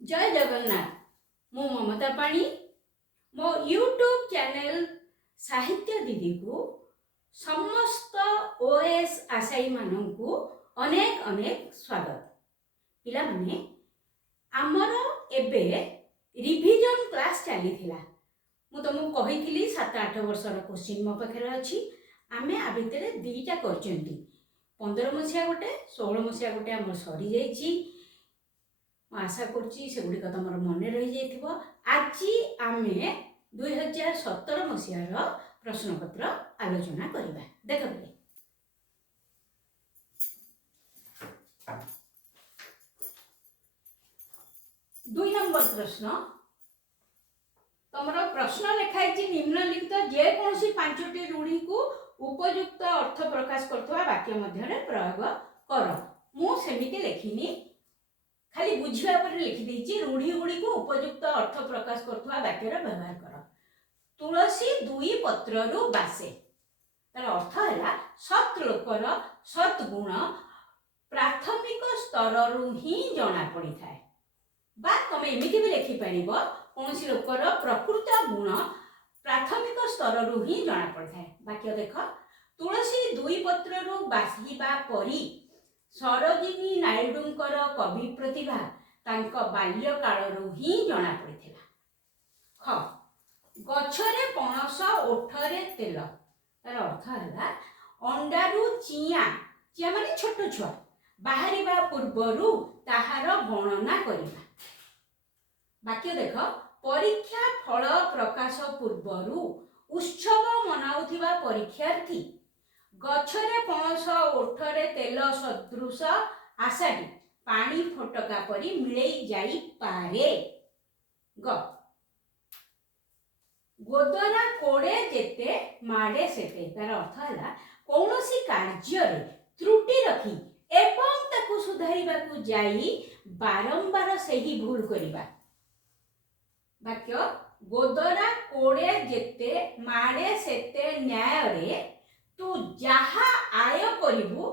जय जगन्नाथ। मु ममता पाणी मो यूट्यूब चैनल साहित्य दीदी को समस्त ओएस आशायी मानू अनेक अनेक स्वागत। पिला माने आमर एबे रिविजन क्लास चली मु तुमको कही 7-8 वर्षर क्वेश्चन मो पाखे अच्छी आमे आ भितर दीटा कर 15 मसीहा गोटे 16 मसीहा गोटे आम सरी जाइए। आशा करुच्ची से गुड़िक तुम मन रही जाइथिबो। आज आमे 2017 मसीहार प्रश्नपत्र आलोचना करबा। देख पे 2 नंबर प्रश्न तुम प्रश्न लिखाई निम्नलिखित जेकोसी 5टी रूढ़ी को उपयुक्त अर्थ प्रकाश करथवा वाक्य मध्य प्रयोग कर। मु सेमिति लिखिनी खाली बुझा पर लिखिदी रूढ़ी गुड़ी को उपयुक्त अर्थ प्रकाश करथवा वाक्य व्यवहार कर। तुलसी 2 पत्रु बासे तार अर्थ है सत् लोकर सद्गुण प्राथमिक स्तर ही जना पड़ी थाए। बा तुम एमती भी लिखिपर कौन लोकर प्रकृत गुण प्राथमिक स्तर ही जना पड़ी थाए। वाक्य देख तुलसी 2 पत्रु बासिबा परी सरोजिनी नायडूंकर कवि प्रतिभा तांको बाल्य कालरू ही जना पड़िथिला। ख गछरे पणस ओठरे तेल तार अर्थ है अंडारू चिया चिया माने छोट छुआ बाहरिबा पूर्वरु ताहार गणना करिबा। वाक्य देख परीक्षा फल प्रकाश पूर्वरु उत्सव मनाउथिबा परीक्षार्थी गछरे पणस ओठरे तेल सदृश आशाटी पानी फटका परी मिलई जाई पारे। ग गोदरा कोड़े जेते माड़े सेते तार अर्थ है कौनसी कार्य रे त्रुटि रखी एवं ताकू सुधारिबाकू जाई बारंबार सही भूल करिबा। वाक्य गोदरा कोड़े जेते माड़े सेते न्याय रे तू जहा आय करिबू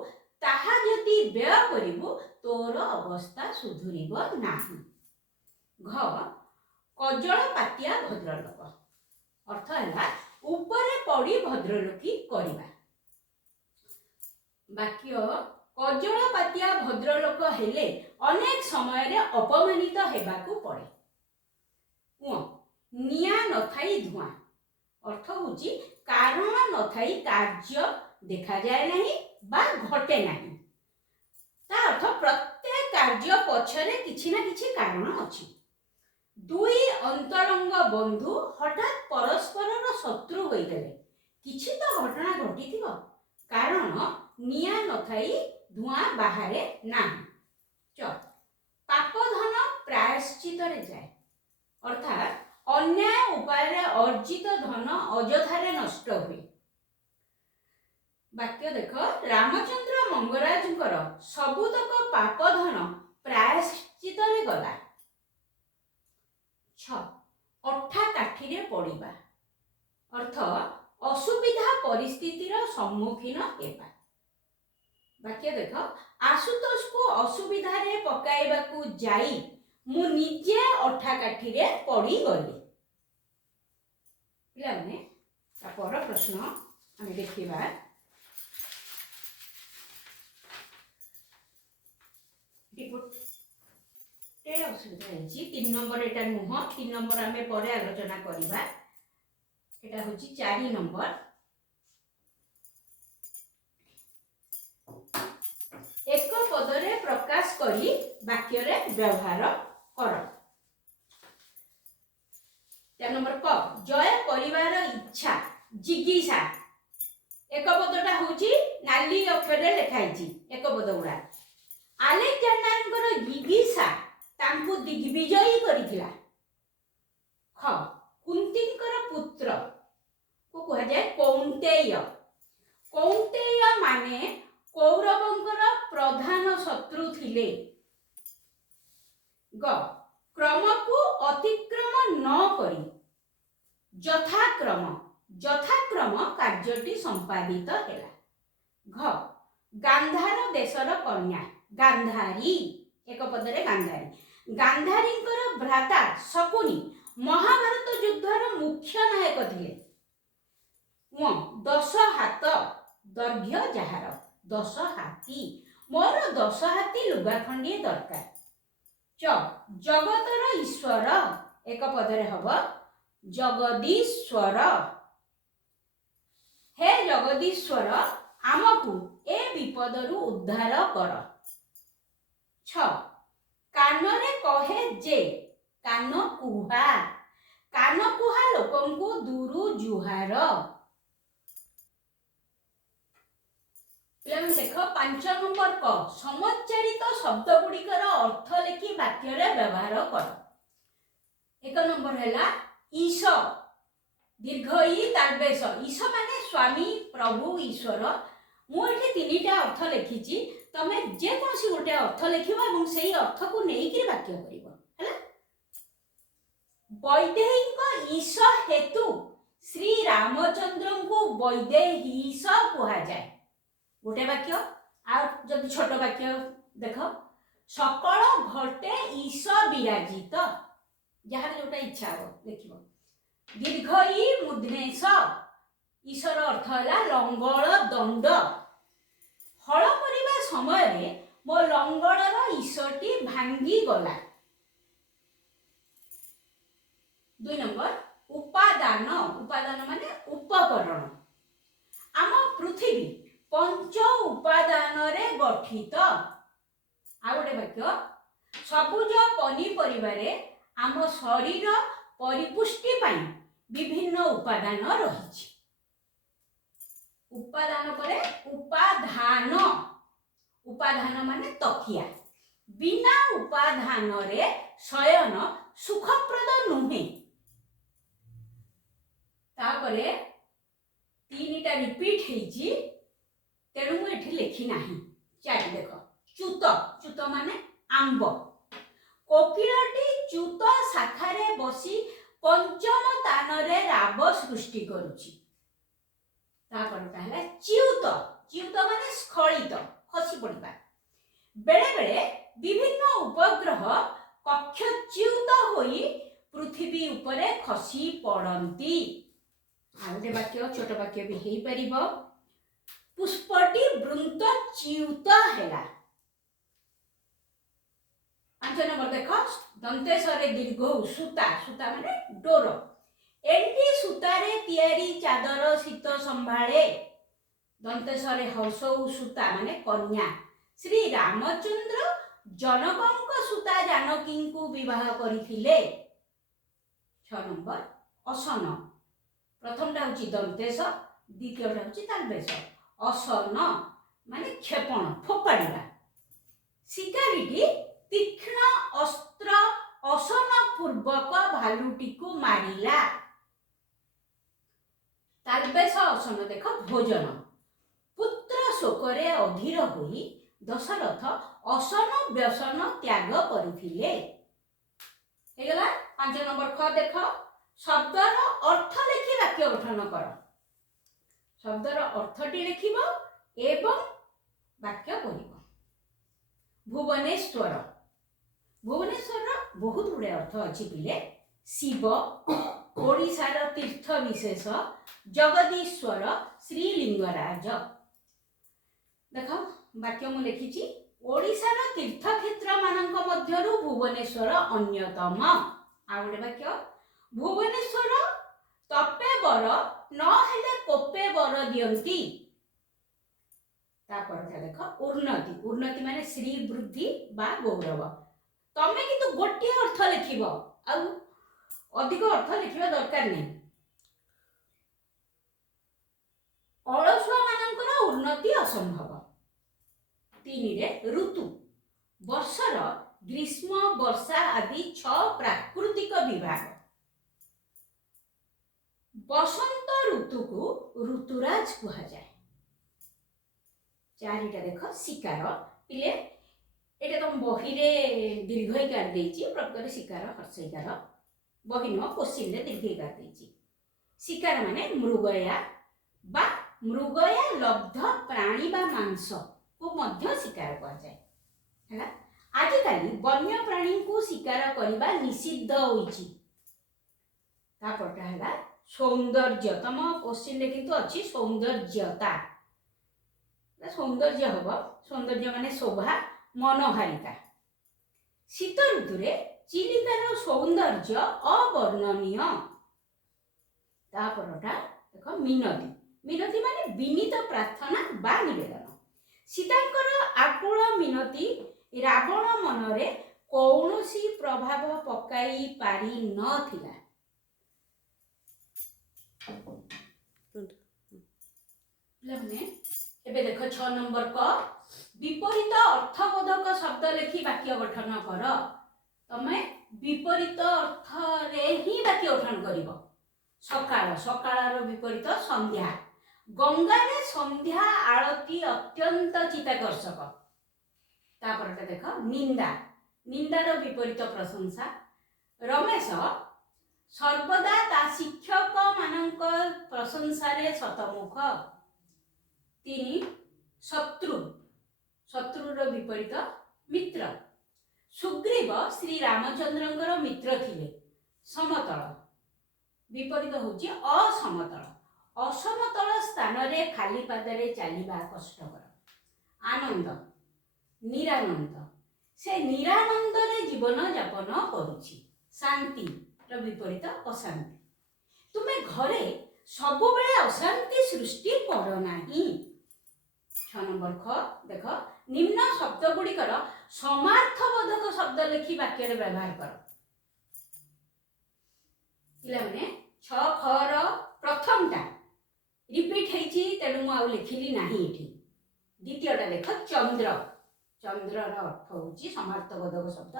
ताहा जदि व्यय करिबू तोर अवस्था सुधुरिब नाही। घ कजल पातिया भद्रलोक अर्थ है ऊपरे पड़ी भद्रलोकी करिबा। वाक्य कजल पातिया भद्रलोक हेले अनेक समय रे अपमानित हेबाकू पड़े। निया नथाई धुआं अर्थ होची कारण नथाई कार्य देखा जाए नहीं बा घटे नहीं। ता अर्थ प्रत्येक कार्य पछरे किछि ना किछि कारण अछि। 2 अंतरंग बंधु हठात परस्पर शत्रु होइगले किछि तो घटना घटिथिबो कारण निया नथाई धुआं बाहरे नाही। च पाप धन प्रायश्चित रे जाए अर्थात अन्याय उपाय अर्जित धन अजथारे नष्ट हुए। वाक्य देख रामचंद्र मंगराजंकर सबुतक पाप धन प्रायश्चित रे गला। छ अठा काठी रे पड़िबा अर्थ असुविधा परिस्थितिर सम्मुखीन हेबा। वाक्य देख आशुतोष को असुविधा रे पकाइबाकू जाई मु निजे अठा काठी रे पड़ी गली। पिलाने पर प्रश्न आम देखा असुविधा है 3 नंबर एटा नुह 3 नंबर आम पर आलोचना करवा। एटा होची 4 नंबर एक पदरे प्रकाश करी वाक्य रे व्यवहार कर। 4 नंबर क जय परिवार इच्छा जिज्ञासा एक पदटा होची नाली अक्षर रे लिखाइची एक पद गुड़ा आलेक्जेंडर जिज्ञासा तांकु दिग्विजयी करिथिला। ख कुंतींकर पुत्र को कहा जाए कौंतेय कौंतेय माने कौरवंकर प्रधान शत्रु थिले। ग क्रम को अतिक्रम न करी यथाक्रम कार्यटी संपादित हेला। घ गांधार देशर कन्या गांधारी एक पदरे गांधारी ଗାନ୍ଧାରୀଙ୍କର ଭ୍ରାତା ଶକୁନି ମହାଭାରତ ଯୁଦ୍ଧର ମୁଖ୍ୟ ନାୟକ ଥିଲେ। 10 ହାତ ଦୈର୍ଘ୍ୟ ଯାହାର, 10 ହାତୀ, ମୋର 10 ହାତୀ ଲୁଗା ଖଣ୍ଡିଏ ଦରକାର। ଜଗତର ଈଶ୍ୱର, ଏକ ପଦରେ ହବ ଜଗଦୀଶ୍ୱର। ହେ ଜଗଦୀଶ୍ୱର, ଆମକୁ ଏ ବିପଦରୁ ଉଦ୍ଧାର କର। କାନରେ କହେ ଯେ, କାନ କୁହା ଲୋକଙ୍କୁ ଦୂରୁ ଜୁହାର। ପିଲାମାନେ ଦେଖ 5 ନମ୍ବର କ, ସମଚାରିତ ଶବ୍ଦ ଗୁଡ଼ିକର ଅର୍ଥ ଲେଖି ବାକ୍ୟରେ ବ୍ୟବହାର କର। 1 ନମ୍ବର ହେଲା ଈଶ, ଦୀର୍ଘ ଇ ତାଳବେଶ। ଈଶ ମାନେ ସ୍ୱାମୀ, ପ୍ରଭୁ, ଈଶ୍ୱର। ମୁଁ ଏଠି 3ଟା ଅର୍ଥ ଲେଖିଛି, ତମେ ଯେକୌଣସି ଗୋଟେ ଅର୍ଥ ଲେଖିବ ଏବଂ ସେଇ ଅର୍ଥକୁ ନେଇକି ବାକ୍ୟ କରିବ ହେଲା। ବୈଦେହୀଙ୍କ ଈଶ ହେତୁ ଶ୍ରୀ ରାମଚନ୍ଦ୍ରଙ୍କୁ ବୈଦେହୀଶ କୁହାଯାଏ। ଗୋଟେ ବାକ୍ୟ। ଆଉ ଯଦି ଛୋଟ ବାକ୍ୟ ଦେଖ, ସକଳ ଘଟେ ଈଶ ବିରାଜିତ, ଯାହାର ଯୋଉଟା ଇଚ୍ଛା ହବ ଲେଖିବ। ଦୀର୍ଘ ଇ ମୁଦ୍ନେଶ, ଈଶର ଅର୍ଥ ହେଲା ଲଙ୍ଗଳ ଦଣ୍ଡ। ହଳ କରିବା ସମୟରେ ମୋ ଲଙ୍ଗଳର ଈଶଟି ଭାଙ୍ଗିଗଲା। 2 ନମ୍ବର ଉପାଦାନ, ଉପାଦାନ ମାନେ ଉପକରଣ। ଆମ ପୃଥିବୀ 5 ଉପାଦାନରେ ଗଠିତ। ଆଉ ଗୋଟେ ବାକ୍ୟ, ସବୁଜ ପନିପରିବାରେ ଆମ ଶରୀର ପରିପୁଷ୍ଟି ପାଇଁ ବିଭିନ୍ନ ଉପାଦାନ ରହିଛି। ଉପାଦାନ ପରେ ଉପାଧାନ, ଉପାଧାନ ମାନେ ତକିଆ। ବିନା ଉପାଧାନରେ ଶୟନ ସୁଖପ୍ରଦ ନୁହେଁ। ତାପରେ 3ଟା ରିପିଟ୍ ହେଇଛି, ତେଣୁ ମୁଁ ଏଠି ଲେଖି ନାହିଁ। 4 ଦେଖ, ଚ୍ୟୁତ ମାନେ ଆମ୍ବ। କୋକିଳଟି ଚ୍ୟୁତ ଶାଖାରେ ବସି ପଞ୍ଚମ ତାନରେ ରାବ ସୃଷ୍ଟି କରୁଛି। ତାପରଟା ହେଲା ଚ୍ୟୁତ ମାନେ ସ୍ଖଳିତ, ଖସି ପଡ଼ିବା। ବେଳେ ବେଳେ ବିଭିନ୍ନ ଉପଗ୍ରହ କକ୍ଷଚ୍ୟୁତ ହୋଇ ପୃଥିବୀ ଉପରେ ଖସି ପଡ଼ନ୍ତି। ଆଉ ଗୋଟେ ବାକ୍ୟ, ଛୋଟ ବାକ୍ୟ ବି ହେଇପାରିବ, ପୁଷ୍ପଟି ବୃନ୍ତ ଚ୍ୟୁତ ହେଲା। 5 ନମ୍ବର ଦେଖ, ଦନ୍ତେଶରେ ଦୀର୍ଘ ସୂତା, ସୂତା ମାନେ ଡୋର। ଏଣ୍ଡି ସୂତାରେ ତିଆରି ଚାଦର ଶୀତ ସମ୍ଭାଳେ। ଦନ୍ତେଶରେ ହର୍ଷଉ ସୂତା ମାନେ କନ୍ୟା। ଶ୍ରୀ ରାମଚନ୍ଦ୍ର ଜନକଙ୍କ ସୂତା ଜାନକୀଙ୍କୁ ବିବାହ କରିଥିଲେ। 6 ନମ୍ବର ଅସନ, ପ୍ରଥମଟା ହଉଛି ଦନ୍ତେଶ, ଦ୍ୱିତୀୟଟା ହଉଛି ତାଳବେଶ। ଅସନ ମାନେ କ୍ଷେପଣ, ଫୋପାଡ଼ିବା। ଶିକାରୀଟି ତୀକ୍ଷ୍ଣ ଅସ୍ତ୍ର ଅସନ ପୂର୍ବକ ଭାଲୁଟିକୁ ମାରିଲା। ତାଳବେଶ ଅସନ ଦେଖ, ଭୋଜନ। ପୁତ୍ର ଶୋକରେ ଅଧୀର ହୋଇ ଦଶରଥ ଅସନ ବ୍ୟସନ ତ୍ୟାଗ କରିଥିଲେ। ହେଇଗଲା। 5 ନମ୍ବର খ ଦେଖ, ଶବ୍ଦର ଅର୍ଥ ଲେଖି ବାକ୍ୟ ଗଠନ କର। ଶବ୍ଦର ଅର୍ଥଟି ଲେଖିବ ଏବଂ ବାକ୍ୟ କରିବ। ଭୁବନେଶ୍ୱର, ଭୁବନେଶ୍ୱରର ବହୁତ ଗୁଡ଼େ ଅର୍ଥ ଅଛି ପିଲେ। ଶିବ, ଓଡ଼ିଶାର ତୀର୍ଥ ବିଶେଷ, ଜଗଦୀଶ୍ୱର, ଶ୍ରୀଲିଙ୍ଗରାଜ। ଦେଖ ବାକ୍ୟ ମୁଁ ଲେଖିଛି, ଓଡ଼ିଶାର ତୀର୍ଥକ୍ଷେତ୍ର ମାନଙ୍କ ମଧ୍ୟରୁ ଭୁବନେଶ୍ୱର ଅନ୍ୟତମ। ଆଉ ଗୋଟେ ବାକ୍ୟ, ଭୁବନେଶ୍ୱର ତପେ ବର ନହେଲେ କୋପେ ବର ଦିଅନ୍ତି। ତାପରଟା ଦେଖ, ଉନ୍ନତି, ଉନ୍ନତି ମାନେ ଶ୍ରୀ ବୃଦ୍ଧି ବା ଗୌରବ। ତମେ କିନ୍ତୁ ଗୋଟିଏ ଅର୍ଥ ଲେଖିବ, ଆଉ ଅଧିକ ଅର୍ଥ ଲେଖିବା ଦରକାର ନାହିଁ। ଅଳସୁଆ ମାନଙ୍କର ଉନ୍ନତି ଅସମ୍ଭବ। 3ରେ ଋତୁ, ବର୍ଷର ଗ୍ରୀଷ୍ମ, ବର୍ଷା ଆଦି 6 ପ୍ରାକୃତିକ ବିଭାଗ। ବସନ୍ତ ଋତୁକୁ ଋତୁରାଜ କୁହାଯାଏ। 4ଟା ଦେଖ, ଶିକାର। ପିଲେ ଏଟା ତମ ବହିରେ ଦୀର୍ଘଇକାର ଦେଇଛି, ପ୍ରକୃତରେ ଶିକାର ହର୍ଷଇକାର। ବହି ନୁହଁ, କୋଶ୍ଚିନ୍ରେ ଦୀର୍ଘଇକାର ଦେଇଛି। ଶିକାର ମାନେ ମୃଗୟା ବା ମୃଗୟା ଲବ୍ଧ ପ୍ରାଣୀ ବା ମାଂସକୁ ମଧ୍ୟ ଶିକାର କୁହାଯାଏ ହେଲା। आजिकाली वन्य प्राणी को शिकार करने निषिद्ध होइछि। तापरटा है सौंदर्य। तुम क्वेश्चन किंतु अच्छी सौंदर्यता। सौंदर्य हम सौंदर्य माने शोभा मनोहारिता। शीत ऋतु चिलिकार सौंदर्य अवर्णनीय। तापरटा देख मिनती। मिनती माने विनीत प्रार्थना बा निवेदन। सीतांकर आकुल मिनती रावण मनरे कौनसी प्रभाव पकाई पारी नथिला। एबे देख 6 नंबर क विपरीत अर्थबोधक शब्द लिखि वाक्य गठन कर। तमे विपरीत अर्थ रे ही वाक्य गठन करिवो। सकाळ सकाळर विपरीत संध्या। गंगा रे संध्या आरती अत्यंत चित्ताकर्षक। तापरटा देख निंदा। निंदार विपरीत प्रशंसा। रमेश सर्वदा ता शिक्षक मानक प्रशंसा रे शतमुख। 3 शत्रु। शत्रुर विपरीत मित्र। सुग्रीव श्री रामचंद्रंकर मित्र थिले। समतल विपरीत होची असमतल। असमतल स्थान रे खाली पादरे चलिबा कष्टकर। आनंद निरानंद। से निरानंद रे जीवन यापन करूची। शांति र विपरीत अशांति। तुमे घरे सबु बेले अशांति सृष्टि करो नाही। 6 नंबर ख देख निम्न शब्द गुड़िकर समार्थबोधक शब्द लिखि वाक्य रे व्यवहार कर। पिला माने 6 ख र प्रथमटा रिपीट हेछि तेणु मु आउ लिखिली नाही एठी। द्वितीयटा देख चंद्र। चंद्र र अर्थ होछि समार्थबोधक शब्द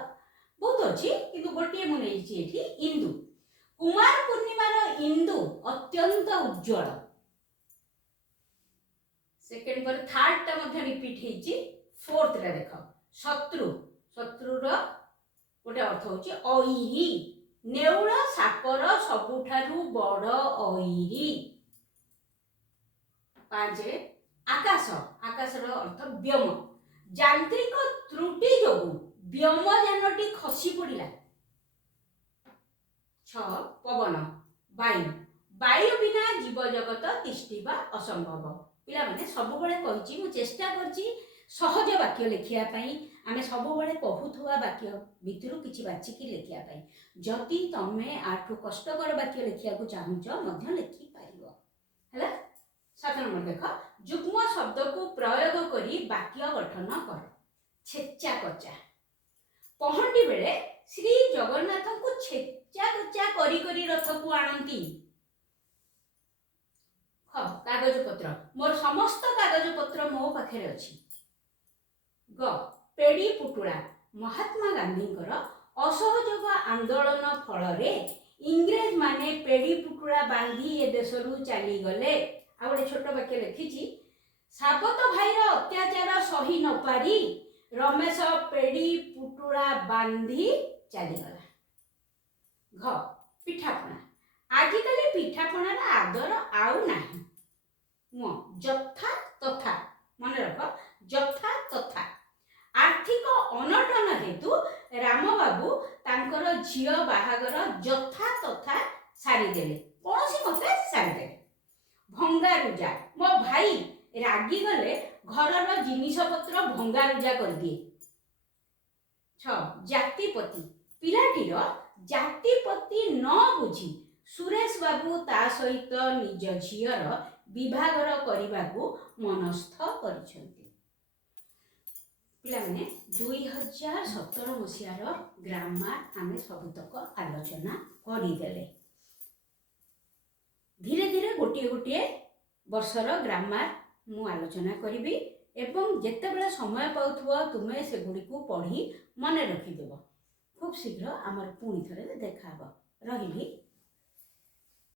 बहुत अछि किंतु गोटिए मु नेछि एठी इंदु। कुमार पूर्णिमा रो इंदु अत्यंत उज्जवल। सेकेंड पर थर्ड टा मध्ये रिपीट हेछि। फोर्थ रा देख शत्रु। शत्रु रो गोटे अर्थ होछि अइरी। नेउळ सापर सबुठारु बड़ अइरी। 5 आकाश। आकाश रो अर्थ व्योम। यांत्रिक त्रुटि जोगु व्योमयानटी खसी पड़िला। 6 पवन वायु। वायु बिना जीव जगत तिष्ठिबा असंभव। पिला माने सब बेले कहिछि मु चेष्टा करछि सहज वाक्य लिखिया पई। आमे सब बेले कहूथुवा वाक्य भितरु किछि बाछि कि लिखिया पई। जति तमे आठु कष्टकर वाक्य लिखिया को चाहुछ मध्य लिखि पारिबो। हैला 7 नंबर देख युग्म शब्द को प्रयोग करी वाक्य गठन कर। छेचा कचा। पहंडी बेले श्री जगन्नाथ को छेचा कचा करी करी रथ को आनंती। कागज पत्र। मोर समस्त कागज पत्र मो पाखे अछि। ग पेड़ी पुटुला। महात्मा गांधी असहयोग आंदोलन फल रे इंग्रेज माने पेड़ी पुटुला बांधी ए देशरू चली गले। आ गोटे छोट वाक्य लिखिछि साबत भाईर अत्याचार सही न पारी रमेश पेड़ी पुटुला बांधी चली गला। घ पिठापଣା। आजिकाली पिठापणार आदर आउ नाही। म जथा तथा मन रख जथा तथा। आर्थिक अनटन हेतु राम बाबू तांकर झियो बाहागर जथा तथा सारी देले। कोनसी मते सारी देले। भंगारुजा। मो भाई रागी गले घरर जिनिस पत्र भंगारुजा कर दिए। 6 जातिपति। पिलाटीर जातिपति न बुझी सुरेश बाबू ता सहित निज झियर विभागर करबाकू मनस्थ करिसेंती। पिला माने 2017 मसियार ग्रामार आमे सबुतक आलोचना करि देले। धीरे धीरे गोटे गोटे वर्षर ग्रामार मु आलोचना करी एवं जेते बेले समय पाउथुवा तुमे से गुडी को पढ़ी मन रखिदेव। खूब शीघ्र आमर पुणी थरे देखाब। रहिली।